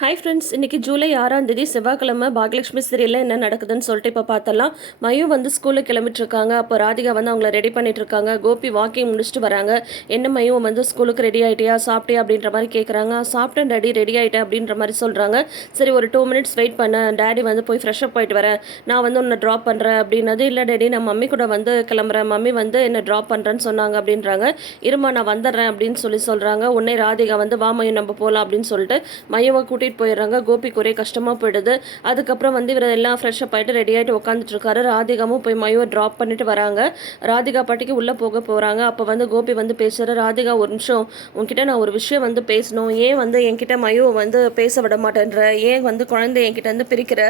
Hi friends, இன்றைக்கி ஜூலை 6ஆம் தேதி செவ்வாய்க்கிழமை பாக்யலட்சுமி சீரியலில் என்ன நடக்குதுன்னு சொல்லிட்டு இப்போ பார்த்தலாம். மயு வந்து ஸ்கூலுக்கு கிளம்பிட்டுருக்காங்க. அப்போ ராதிகா வந்து அவங்கள ரெடி பண்ணிட்டு இருக்காங்க. கோபி வாக்கிங் முடிச்சுட்டு வராங்க. என்ன மயு வந்து ஸ்கூலுக்கு ரெடி ஆகிட்டியா, சாப்பிட்டியா அப்படின்ற மாதிரி கேட்குறாங்க. சாப்பிட்டேன் டேடி, ரெடி ஆகிட்டேன் அப்படின்ற மாதிரி சொல்கிறாங்க. சரி, ஒரு 2 மினிட்ஸ் வெயிட் பண்ண, டேடி வந்து போய் ஃப்ரெஷ்அப் போயிட்டு வரேன், நான் வந்து உன்னை ட்ராப் பண்ணுறேன் அப்படின்னது. இல்லை டேடி, நான் மம்மி கூட வந்து கிளம்புறேன், மம்மி வந்து என்னை ட்ராப் பண்ணுறேன்னு சொன்னாங்க அப்படின்றாங்க. இருமா, நான் வந்துடுறேன் அப்படின்னு சொல்கிறாங்க. உடனே ராதிகா வந்து வா மயு நம்ம போகலாம் அப்படின்னு சொல்லிட்டு மயுவை கூட்டிகிட்டு போயிடுறாங்க. கோபிக்கு ஒரே கஷ்டமாக போயிடுது. அதுக்கப்புறம் வந்து இவர் எல்லாம் ஃப்ரெஷ்அப் ஆகிட்டு ரெடி ஆகிட்டு உட்காந்துட்டு இருக்காரு. ராதிகாவும் போய் மயுவை ட்ராப் பண்ணிட்டு வராங்க. ராதிகா பாட்டிக்கு உள்ளே போக போகிறாங்க. அப்போ வந்து கோபி வந்து பேசுகிற, ராதிகா ஒரு நிமிஷம், உன்கிட்ட நான் ஒரு விஷயம் வந்து பேசணும். ஏன் வந்து என்கிட்ட மயுவை வந்து பேச விட மாட்டேன்ற, ஏன் வந்து குழந்தை என்கிட்ட வந்து பிரிக்கிற,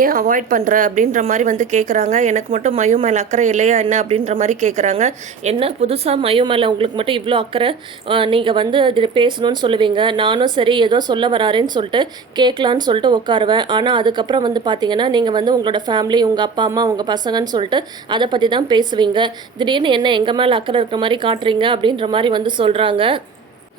ஏன் அவாய்ட் பண்ணுற அப்படின்ற மாதிரி வந்து கேட்குறாங்க. எனக்கு மட்டும் மயு மேலே அக்கறை இல்லையா என்ன அப்படின்ற மாதிரி கேட்குறாங்க. என்ன புதுசாக மயு மேலே உங்களுக்கு மட்டும் இவ்வளோ அக்கறை, நீங்கள் வந்து இதில் பேசணும்னு சொல்லுவீங்க, நானும் சரி ஏதோ சொல்ல வராருன்னு சொல்லிட்டு கேட்கலான்னு சொல்லிட்டு உட்காருவேன். ஆனால் அதுக்கப்புறம் வந்து பார்த்தீங்கன்னா நீங்கள் வந்து உங்களோட ஃபேமிலி, உங்கள் அப்பா அம்மா, உங்கள் பசங்கன்னு சொல்லிட்டு அதை பற்றி தான் பேசுவீங்க. திடீர்னு என்ன எங்கள் மேலே அக்கறை இருக்கிற மாதிரி காட்டுறீங்க அப்படின்ற மாதிரி வந்து சொல்கிறாங்க.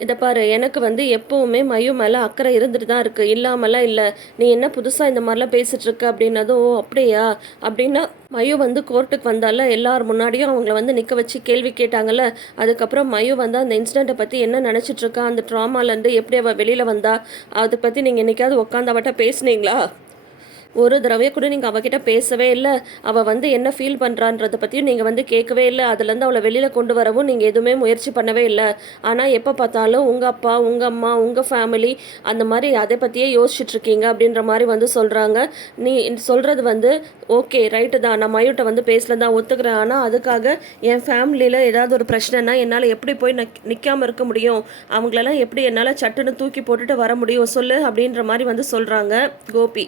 இதை பாரு, எனக்கு வந்து எப்போவுமே மயு மேலே அக்கறை இருந்துட்டு தான் இருக்குது, இல்லாமலாம் இல்லை. நீ என்ன புதுசாக இந்த மாதிரிலாம் பேசிகிட்ருக்க அப்படின்னதும், ஓ அப்படியா அப்படின்னா மயு வந்து கோர்ட்டுக்கு வந்தால எல்லார் முன்னாடியும் அவங்கள வந்து நிற்க வச்சு கேள்வி கேட்டாங்கல்ல. அதுக்கப்புறம் மயு வந்து அந்த இன்சிடெண்ட்டை பற்றி என்ன நினச்சிட்ருக்கா, அந்த ட்ராமாலேருந்து எப்படி அவள் வெளியில் வந்தா, அதை பற்றி நீங்கள் என்றைக்காவது உட்காந்து அவட்ட பேசுனீங்களா? ஒரு தடவையே கூட நீங்கள் அவகிட்ட பேசவே இல்லை. அவள் வந்து என்ன ஃபீல் பண்ணுறான்றதை பற்றியும் நீங்கள் வந்து கேட்கவே இல்லை. அதுலேருந்து அவளை வெளியில் கொண்டு வரவும் நீங்கள் எதுவுமே முயற்சி பண்ணவே இல்லை. ஆனால் எப்போ பார்த்தாலும் உங்கள் அப்பா, உங்கள் அம்மா, உங்கள் ஃபேமிலி அந்த மாதிரி அதை பற்றியே யோசிச்சுட்ருக்கீங்க அப்படின்ற மாதிரி வந்து சொல்கிறாங்க. நீ சொல்கிறது வந்து ஓகே ரைட்டு தான், நான் மயூட்ட வந்து பேசல தான் ஒத்துக்கிறேன். ஆனால் அதுக்காக என் ஃபேமிலியில் ஏதாவது ஒரு பிரச்சனைனா என்னால் எப்படி போய் நிற்காமல் இருக்க முடியும், அவங்களெல்லாம் எப்படி என்னால் சட்டுன்னு தூக்கி போட்டுட்டு வர முடியும் சொல்லு அப்படின்ற மாதிரி வந்து சொல்கிறாங்க கோபி.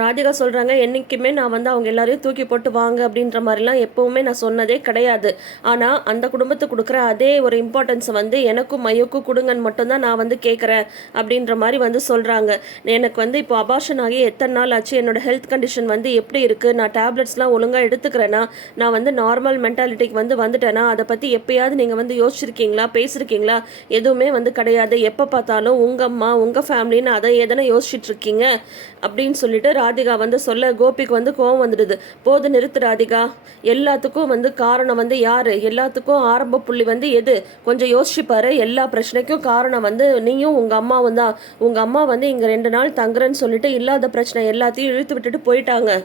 ராதிகா சொல்கிறாங்க, என்றைக்குமே நான் வந்து அவங்க எல்லாரையும் தூக்கி போட்டு வாங்க அப்படின்ற மாதிரிலாம் எப்போவுமே நான் சொன்னதே கிடையாது. ஆனால் அந்த குடும்பத்துக்கு கொடுக்குற அதே ஒரு இம்பார்ட்டன்ஸை வந்து எனக்கும் மையோக்கும் கொடுங்கன்னு மட்டும்தான் நான் வந்து கேட்குறேன் அப்படின்ற மாதிரி வந்து சொல்கிறாங்க. எனக்கு வந்து இப்போ அபார்ஷன் ஆகி எத்தனை நாள் ஆச்சு, என்னோடய ஹெல்த் கண்டிஷன் வந்து எப்படி இருக்குது, நான் டேப்லெட்ஸ்லாம் ஒழுங்காக எடுத்துக்கிறேன்னா, நான் வந்து நார்மல் மென்டாலிட்டிக்கு வந்து வந்துட்டேன்னா, அதை பற்றி எப்போயாவது நீங்கள் வந்து யோசிச்சிருக்கீங்களா, பேசியிருக்கீங்களா? எதுவுமே வந்து கிடையாது. எப்போ பார்த்தாலும் உங்கள் அம்மா, உங்கள் ஃபேமிலின்னு அதை எதனா யோசிச்சுட்ருக்கீங்க அப்படின்னு சொல்லிட்டு ராதிகா வந்து சொல்ல கோபிக்கு வந்து கோவம் வந்துடுது. போது நிறுத்து ராதிகா, எல்லாத்துக்கும் வந்து காரணம் வந்து யாரு, எல்லாத்துக்கும் ஆரம்ப புள்ளி வந்து எது, கொஞ்சம் யோசிச்சுப்பாரு. எல்லா பிரச்சனைக்கும் காரணம் வந்து நீயும் உங்கள் அம்மாவும் தான். உங்கள் அம்மா வந்து இங்கே 2 நாள் தங்குறேன்னு சொல்லிட்டு இல்லாத பிரச்சனை எல்லாத்தையும் இழுத்து விட்டுட்டு போயிட்டாங்க.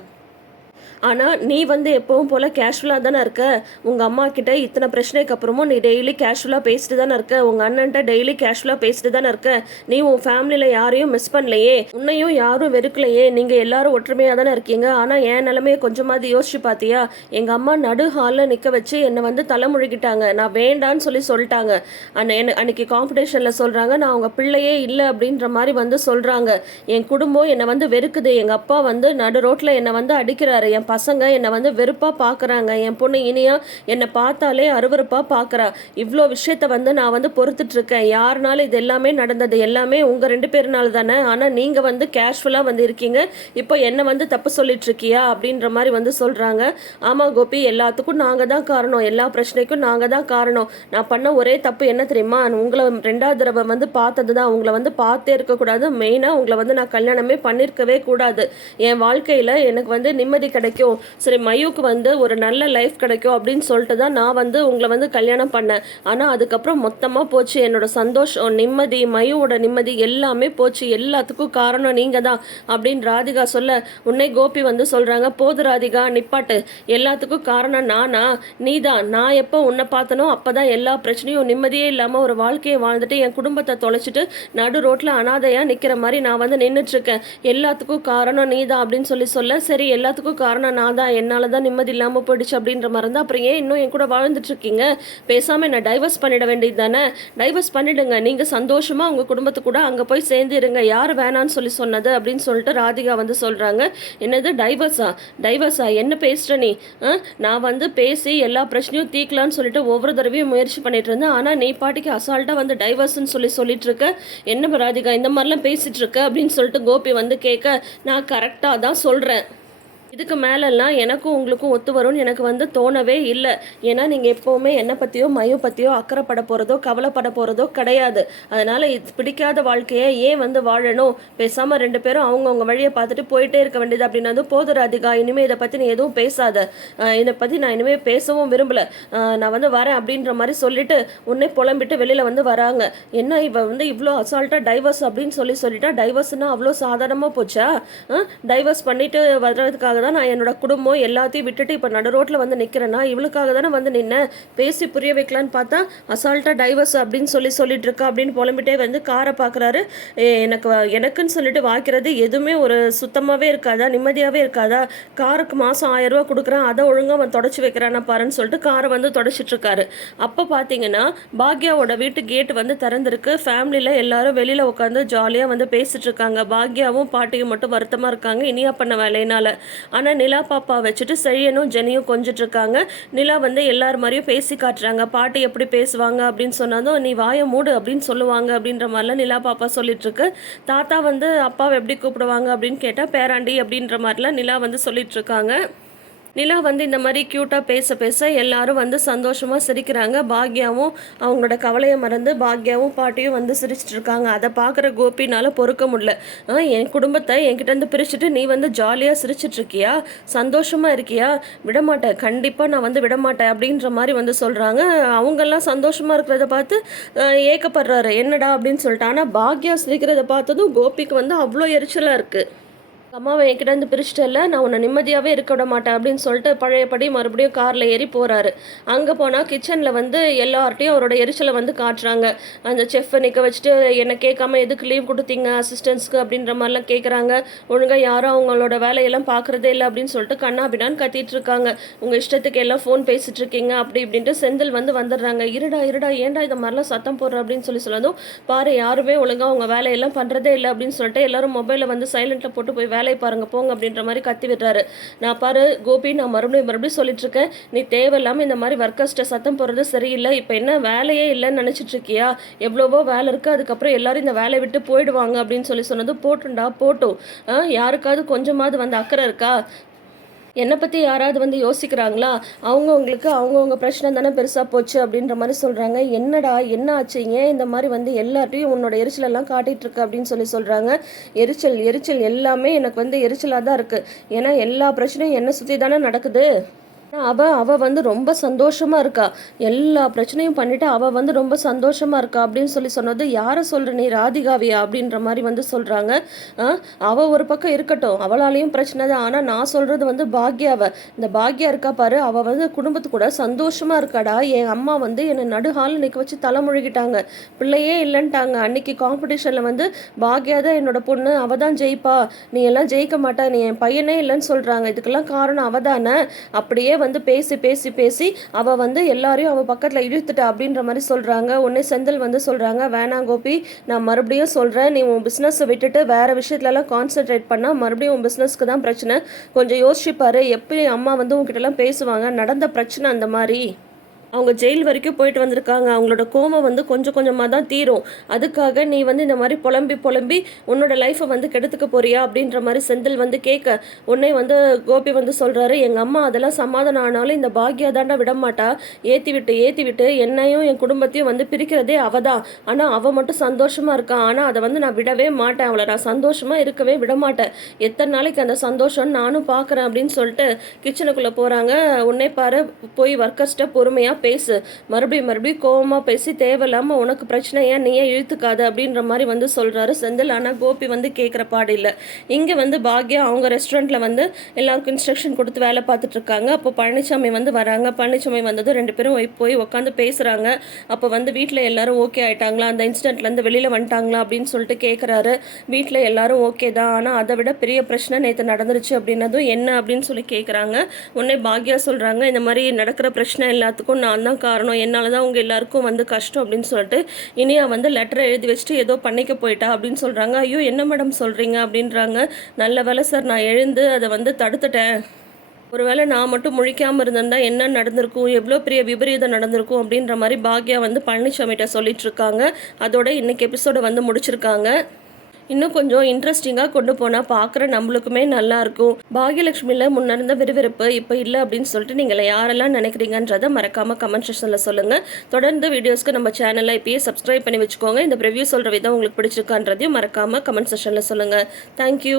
ஆனால் நீ வந்து எப்பவும் போல் கேஷுவலாக தானே இருக்க. உங்கள் அம்மா கிட்ட இத்தனை பிரச்சனைக்கு அப்புறமும் நீ டெய்லி கேஷுவலாக பேசிட்டு தானே இருக்க. உங்கள் அண்ணன்ட்ட டெய்லி கேஷுவலாக பேசிட்டு தானே இருக்க. நீ உன் ஃபேமிலியில் யாரையும் மிஸ் பண்ணலையே, உன்னையும் யாரும் வெறுக்கலையே, நீங்கள் எல்லாரும் ஒற்றுமையாக தானே இருக்கீங்க. ஆனால் என் நிலைமையை கொஞ்சமாவது யோசிச்சு பார்த்தியா? எங்கள் அம்மா நடு ஹாலில் நிற்க வச்சு என்னை வந்து தலைமுழுகிட்டாங்க. நான் வேண்டான்னு சொல்லிட்டாங்க. அன்னைக்கு காம்படிஷனில் சொல்கிறாங்க நான் அவங்க பிள்ளையே இல்லை அப்படின்ற மாதிரி வந்து சொல்கிறாங்க. என் குடும்பம் என்னை வந்து வெறுக்குது. எங்கள் அப்பா வந்து நடு ரோட்டில் என்னை வந்து அடிக்கிறாரு. என் பசங்க என்னை வந்து வெறுப்பாக பார்க்குறாங்க. என் பொண்ணு இனியா என்னை பார்த்தாலே அருவருப்பாக பார்க்குறா. இவ்வளோ விஷயத்த வந்து நான் வந்து பொறுத்துட்ருக்கேன். யாருனாலும் இது எல்லாமே நடந்தது எல்லாமே உங்கள் 2 பேருனால தானே. ஆனால் நீங்கள் வந்து கேஷுவலாக வந்து இருக்கீங்க, இப்போ என்னை வந்து தப்பு சொல்லிட்டுருக்கியா அப்படின்ற மாதிரி வந்து சொல்கிறாங்க. ஆமாம் கோபி, எல்லாத்துக்கும் நாங்கள் தான் காரணம், எல்லா பிரச்சனைக்கும் நாங்கள் தான் காரணம். நான் பண்ண ஒரே தப்பு என்ன தெரியுமா, உங்களை 2வது தடவை வந்து பார்த்தது தான். உங்களை வந்து பார்த்தே இருக்கக்கூடாது. மெயினாக உங்களை வந்து நான் கல்யாணமே பண்ணியிருக்கவே கூடாது. என் வாழ்க்கையில் எனக்கு வந்து நிம்மதி கிடைக்கும், சரி மயுக்கு வந்து ஒரு நல்ல லைஃப் கிடைக்கும் அப்படின்னு சொல்லிட்டு தான் நான் வந்து உங்களை வந்து கல்யாணம் பண்ணேன். ஆனால் அதுக்கப்புறம் மொத்தமாக போச்சு என்னோட சந்தோஷம், நிம்மதி, மயுவோட நிம்மதி எல்லாமே போச்சு. எல்லாத்துக்கும் காரணம் நீங்கள் தான் அப்படின்னு ராதிகா சொல்ல, உன்னை கோபி வந்து சொல்கிறாங்க, போது ராதிகா நிப்பாட்டு, எல்லாத்துக்கும் காரணம் நானா, நீ தான். நான் எப்போ உன்னை பார்த்தனோ அப்போ தான் எல்லா பிரச்சனையும், நிம்மதியே இல்லாமல் ஒரு வாழ்க்கையை வாழ்ந்துட்டு என் குடும்பத்தை தொலைச்சிட்டு நடு ரோட்டில் அனாதையாக நிற்கிற மாதிரி நான் வந்து நின்றுட்டுருக்கேன். எல்லாத்துக்கும் காரணம் நீ தான் அப்படின்னு சொல்ல, சரி எல்லாத்துக்கும் காரணம் நான் தான், என்னால் தான் நிம்மதி இல்லாமல் போயிடுச்சு அப்படின்ற மாதிரி தான். அப்புறம் ஏன் இன்னும் என் கூட வாழ்ந்துட்டுருக்கீங்க? பேசாமல் என்ன டைவர்ஸ் பண்ணிட வேண்டியது தானே. டைவர்ஸ் பண்ணிடுங்க, நீங்கள் சந்தோஷமாக உங்கள் குடும்பத்து கூட அங்கே போய் சேர்ந்து இருங்க, யார் வேணான்னு சொன்னது அப்படின்னு சொல்லிட்டு ராதிகா வந்து சொல்கிறாங்க. என்னது டைவர்ஸா என்ன பேசுகிற நீ? நான் வந்து பேசி எல்லா பிரச்சனையும் தீர்க்கலான்னு சொல்லிட்டு ஒவ்வொரு தடவையும் முயற்சி பண்ணிட்டு இருந்தேன். ஆனால் நீ பாட்டிக்கு அசால்ட்டாக வந்து டைவர்ஸ்ன்னு சொல்லிட்டு இருக்க. என்ன ராதிகா இந்த மாதிரிலாம் பேசிகிட்டு இருக்க அப்படின்னு சொல்லிட்டு கோபி வந்து கேட்க, நான் கரெக்டாக தான் சொல்கிறேன். இதுக்கு மேலெல்லாம் எனக்கும் உங்களுக்கும் ஒத்து வரும்னு எனக்கு வந்து தோணவே இல்லை. ஏன்னா நீங்கள் எப்போவுமே என்னை பற்றியோ மையம் பற்றியோ அக்கறைப்பட போகிறதோ கவலைப்பட போகிறதோ கிடையாது. அதனால் இது பிடிக்காத வாழ்க்கையை ஏன் வந்து வாழணும்? பேசாமல் 2 பேரும் அவங்கவுங்க வழியை பார்த்துட்டு போயிட்டே இருக்க வேண்டியது அப்படின்னது போதும் ராதிகா. இனிமேல் இதை பற்றி நீ எதுவும் பேசாத. இதை பற்றி நான் இனிமேல் பேசவும் விரும்பலை. நான் வந்து வரேன் அப்படின்ற மாதிரி சொல்லிட்டு உடனே புலம்பிட்டு வெளியில் வந்து வராங்க. என்ன இவ வந்து இவ்வளோ அசால்ட்டாக டைவர்ஸ் அப்படின்னு சொல்லிட்டா டைவர்ஸ்னால் அவ்வளோ சாதாரணமாக போச்சா? டைவர்ஸ் பண்ணிட்டு வர்றதுக்காக தான் நான் என்னோட குடும்பம் எல்லாத்தையும் விட்டுட்டு இப்போ நடு ரோட்டில் வந்து நிற்கிறேன்னா இவளுக்காக தானே வந்து நின்னேன். பேசி புரிய வைக்கலான்னு பார்த்தா அசால்ட்டாக டைவர்ஸ் அப்படின்னு சொல்லிட்டு இருக்கா அப்படின்னு புலம்பிட்டே வந்து காரை பார்க்குறாரு. எனக்குன்னு சொல்லிட்டு வாய்க்கிறது எதுவுமே ஒரு சுத்தமாகவே இருக்காதா, நிம்மதியாகவே இருக்காதா? காருக்கு மாதம் 1000 ரூபா கொடுக்குறான், அதை ஒழுங்காக அவன் தொடச்சி வைக்கிறானா பாருன்னு சொல்லிட்டு காரை வந்து தொடச்சிட்ருக்காரு. அப்போ பார்த்தீங்கன்னா பாக்யாவோட வீட்டு கேட்டு வந்து திறந்திருக்கு. ஃபேமிலியில் எல்லாரும் வெளியில் உட்காந்து ஜாலியாக வந்து பேசிட்டு இருக்காங்க. பாக்யாவும் பாட்டியும் மட்டும் வருத்தமாக இருக்காங்க இனியா பண்ண வேலையினால. ஆனால் நிலா பாப்பா வச்சுட்டு செழியனும் ஜெனியும் கொஞ்சிட்டு இருக்காங்க. நிலா வந்து எல்லார் மாதிரியும் பேசி காட்டுறாங்க. பாட்டி எப்படி பேசுவாங்க அப்படின்னு சொன்னதும் நீ வாயை மூடு அப்படின்னு சொல்லுவாங்க அப்படின்ற மாதிரிலாம் நிலா பாப்பா சொல்லிட்டு இருக்கு. தாத்தா வந்து அப்பாவை எப்படி கூப்பிடுவாங்க அப்படின்னு கேட்டால் பேராண்டி அப்படின்ற மாதிரிலாம் நிலா வந்து சொல்லிட்டு இருக்காங்க. நிலா வந்து இந்த மாதிரி க்யூட்டாக பேச எல்லாரும் வந்து சந்தோஷமாக சிரிக்கிறாங்க. பாக்யாவும் அவங்களோட கவலையை மறந்து பாக்யாவும் பாட்டியும் வந்து சிரிச்சிட்டு இருக்காங்க. அதை பார்க்குற கோபினால் பொறுக்க முடியல. என் குடும்பத்தை என்கிட்டேருந்து பிரிச்சுட்டு நீ வந்து ஜாலியாக சிரிச்சிட்டு இருக்கியா, சந்தோஷமாக இருக்கியா? விடமாட்டேன், கண்டிப்பாக நான் வந்து விடமாட்டேன் அப்படின்ற மாதிரி வந்து சொல்கிறாங்க. அவங்கெல்லாம் சந்தோஷமாக இருக்கிறத பார்த்து ஏக்கப்படுறாரு, என்னடா அப்படின்னு சொல்லிட்டு. ஆனால் பாக்யா சிரிக்கிறத பார்த்ததும் கோபிக்கு வந்து அவ்வளோ எரிச்சலாக இருக்குது. அம்மாவை என்கிட்ட இருந்து பிரிச்சிட்டல, நான் உன்னை நிம்மதியாகவே இருக்க விட மாட்டேன் அப்படின்னு சொல்லிட்டு பழையபடி மறுபடியும் காரில் ஏறி போகிறாரு. அங்கே போனால் கிச்சனில் வந்து எல்லார்ட்டையும் அவரோட எரிச்சலை வந்து காட்டுறாங்க. அந்த செஃப்பை நிற்க வச்சுட்டு என்னை கேட்காம எதுக்கு லீவ் கொடுத்தீங்க அசிஸ்டன்ஸ்க்கு அப்படின்ற மாதிரிலாம் கேட்குறாங்க. ஒழுங்காக யாரும் அவங்களோட வேலையெல்லாம் பார்க்குறதே இல்லை அப்படின்னு சொல்லிட்டு கண்ணாபின்னான்னு கத்திட்டு இருக்காங்க. உங்கள் இஷ்டத்துக்கு எல்லாம் ஃபோன் பேசிகிட்டு இருக்கீங்க அப்படி இப்படின்ட்டு செந்தில் வந்து வந்துடுறாங்க. இருடா ஏன்டா இந்த மாதிரிலாம் சத்தம் போடுற அப்படின்னு சொல்லதும் பாரு யாருமே ஒழுங்காக அவங்க வேலையெல்லாம் பண்ணுறதே இல்லை அப்படின்னு சொல்லிட்டு எல்லாரும் மொபைலை வந்து சைலண்ட்டில் போட்டு போய் வேலையை பாருங்க போங்க அப்படின்ற மாதிரி கத்தி விடுறாரு. நான் பாரு கோபி, நான் மறுபடியும் சொல்லிட்டு இருக்கேன், நீ தேவையில்லாமல் இந்த மாதிரி ஒர்க்கர்ஸ்ட்டை சத்தம் போடுறது சரியில்லை. இப்போ என்ன வேலையே இல்லைன்னு நினச்சிட்டு இருக்கியா? எவ்வளவோ வேலை இருக்குது, அதுக்கப்புறம் எல்லாரும் இந்த வேலையை விட்டு போயிடுவாங்க அப்படின்னு சொன்னது போட்டுண்டா போட்டும். யாருக்காவது கொஞ்சமாவது வந்து அக்கறை இருக்கா? என்னை பற்றி யாராவது வந்து யோசிக்கிறாங்களா? அவங்கவுங்க பிரச்சனை தானே பெருசாக போச்சு அப்படின்ற மாதிரி சொல்கிறாங்க. என்னடா என்ன ஆச்சு, ஏன் இந்த மாதிரி வந்து எல்லார்ட்டையும் உன்னோட எரிச்சலெல்லாம் காட்டிகிட்டு இருக்கு அப்படின்னு சொல்கிறாங்க. எரிச்சல் எல்லாமே எனக்கு வந்து எரிச்சலாக தான் இருக்குது. ஏன்னா எல்லா பிரச்சனையும் என்னை சுற்றி தானே நடக்குது. அவ வந்து ரொம்ப சந்தோஷமாக இருக்கா, எல்லா பிரச்சனையும் பண்ணிவிட்டு அவள் வந்து ரொம்ப சந்தோஷமாக இருக்கா அப்படின்னு சொன்னது யாரை சொல்கிற நீ, ராதிகாவியா அப்படின்ற மாதிரி வந்து சொல்கிறாங்க. அவள் ஒரு பக்கம் இருக்கட்டும், அவளாலையும் பிரச்சனை தான். ஆனால் நான் சொல்கிறது வந்து பாக்யாவை. இந்த பாக்யா இருக்கா பாரு, அவள் வந்து குடும்பத்து கூட சந்தோஷமாக இருக்காடா. என் அம்மா வந்து என்னை நடுஹால் நிற்க வச்சு தலைமுழுகிட்டாங்க, பிள்ளையே இல்லைன்ட்டாங்க. அன்னைக்கு காம்படிஷனில் வந்து பாக்யா தான் என்னோட பொண்ணு, அவள் தான் ஜெயிப்பா, நீ எல்லாம் ஜெயிக்க மாட்டா, நீ என் பையனே இல்லைன்னு சொல்கிறாங்க. இதுக்கெல்லாம் காரணம் அவள் தானே. அப்படியே வந்து பேசி அவள் வந்து எல்லாரையும் அவள் பக்கத்தில் இழுத்துட்டா அப்படின்ற மாதிரி சொல்கிறாங்க. உடனே செந்தில் வந்து சொல்கிறாங்க, வேணாம் கோபி, நான் மறுபடியும் சொல்கிறேன், நீ உன் பிஸ்னஸை விட்டுட்டு வேறு விஷயத்துலலாம் கான்சென்ட்ரேட் பண்ணால் மறுபடியும் உன் பிஸ்னஸ்க்கு தான் பிரச்சனை. கொஞ்சம் யோசிச்சுப்பாரு, எப்படி அம்மா வந்து உங்ககிட்டலாம் பேசுவாங்க, நடந்த பிரச்சனை அந்த மாதிரி. அவங்க ஜெயில் வரைக்கும் போயிட்டு வந்திருக்காங்க. அவங்களோட கோபம் வந்து கொஞ்சம் கொஞ்சமாக தான் தீரும். அதுக்காக நீ வந்து இந்த மாதிரி புலம்பி உன்னோட லைஃப்பை வந்து கெடுத்துக்க போறியா அப்படின்ற மாதிரி செந்தில் வந்து கேட்க, உடனே வந்து கோபி வந்து சொல்கிறாரு, எங்கள் அம்மா அதெல்லாம் சமாதானம் ஆனாலும் இந்த பாக்யா தாண்டா விடமாட்டா. ஏற்றி விட்டு என்னையும் என் குடும்பத்தையும் வந்து பிரிக்கிறதே அவள் தான். ஆனால் அவள் மட்டும் சந்தோஷமாக இருக்கான். ஆனால் அதை வந்து நான் விடவே மாட்டேன், அவளை நான் சந்தோஷமாக இருக்கவே விட மாட்டேன். எத்தனை நாளைக்கு அந்த சந்தோஷம் நானும் பார்க்குறேன் அப்படின்னு சொல்லிட்டு கிச்சனுக்குள்ளே போகிறாங்க. உடனே பாரு, போய் ஒர்க்கர்ஸ்ட்டை பொறுமையாக பேசு, மறுபடியும் கோவமாக பேசி தேவையில்லாமல் உனக்கு பிரச்சனை ஏன் நீயே இழுத்துக்காது அப்படின்ற மாதிரி வந்து சொல்கிறாரு செந்தில். ஆனால் கோபி வந்து கேட்குற பாடு இல்லை. இங்கே வந்து பாக்யா அவங்க ரெஸ்டாரண்ட்டில் வந்து எல்லாருக்கும் இன்ஸ்ட்ரக்ஷன் கொடுத்து வேலை பார்த்துட்டு இருக்காங்க. அப்போ பழனிசாமி வந்து வராங்க. பழனிசாமி வந்ததும் 2 பேரும் போய் உட்காந்து பேசுகிறாங்க. அப்போ வந்து வீட்டில் எல்லாரும் ஓகே ஆகிட்டாங்களா, அந்த இன்சிடென்ட்லேருந்து வெளியில் வந்துட்டாங்களா அப்படின்னு சொல்லிட்டு கேட்குறாரு. வீட்டில் எல்லாரும் ஓகே தான், ஆனால் அதை விட பெரிய பிரச்சனை நேற்று நடந்துருச்சு அப்படின்னதும் என்ன அப்படின்னு சொல்லி கேட்குறாங்க. உடனே பாக்யா சொல்கிறாங்க, இந்த மாதிரி நடக்கிற பிரச்சனை எல்லாத்துக்கும் நான் தான் காரணம், என்னால் தான் உங்கள் எல்லாருக்கும் வந்து கஷ்டம் அப்படின்னு சொல்லிட்டு இனியா வந்து லெட்டரை எழுதி வச்சுட்டு ஏதோ பண்ணிக்க போயிட்டா அப்படின்னு சொல்கிறாங்க. ஐயோ என்ன மேடம் சொல்கிறீங்க அப்படின்றாங்க. நல்ல வேலை சார், நான் எழுந்து அதை வந்து தடுத்துட்டேன். ஒருவேளை நான் மட்டும் முழிக்காமல் இருந்திருந்தா என்ன நடந்திருக்கும், எவ்வளோ பெரிய விபரீதம் நடந்திருக்கும் அப்படின்ற மாதிரி பாக்யா வந்து பழனிசாமிகிட்ட சொல்லிட்டு இருக்காங்க. அதோட இன்னைக்கு எபிசோடை வந்து முடிச்சிருக்காங்க. இன்னும் கொஞ்சம் இன்ட்ரெஸ்டிங்காக கொண்டு போனால் பார்க்குற நம்மளுக்குமே நல்லாயிருக்கும். பாகியலட்சுமியில் முன்ன இருந்த விறுவிறுப்பு இப்போ இல்லை அப்படின்னு சொல்லிட்டு நீங்கள் யாரெல்லாம் நினைக்கிறீங்கன்றதை மறக்காமல் கமெண்ட் செக்ஷனில் சொல்லுங்கள். தொடர்ந்து வீடியோஸ்க்கு நம்ம சேனலை இப்பயே சப்ஸ்கிரைப் பண்ணி வச்சுக்கோங்க. இந்த ப்ரிவ்யூ சொல்கிற விதம் உங்களுக்கு பிடிச்சிருக்கான்றதையும் மறக்காமல் கமெண்ட் செக்ஷனில் சொல்லுங்கள். தேங்க்யூ.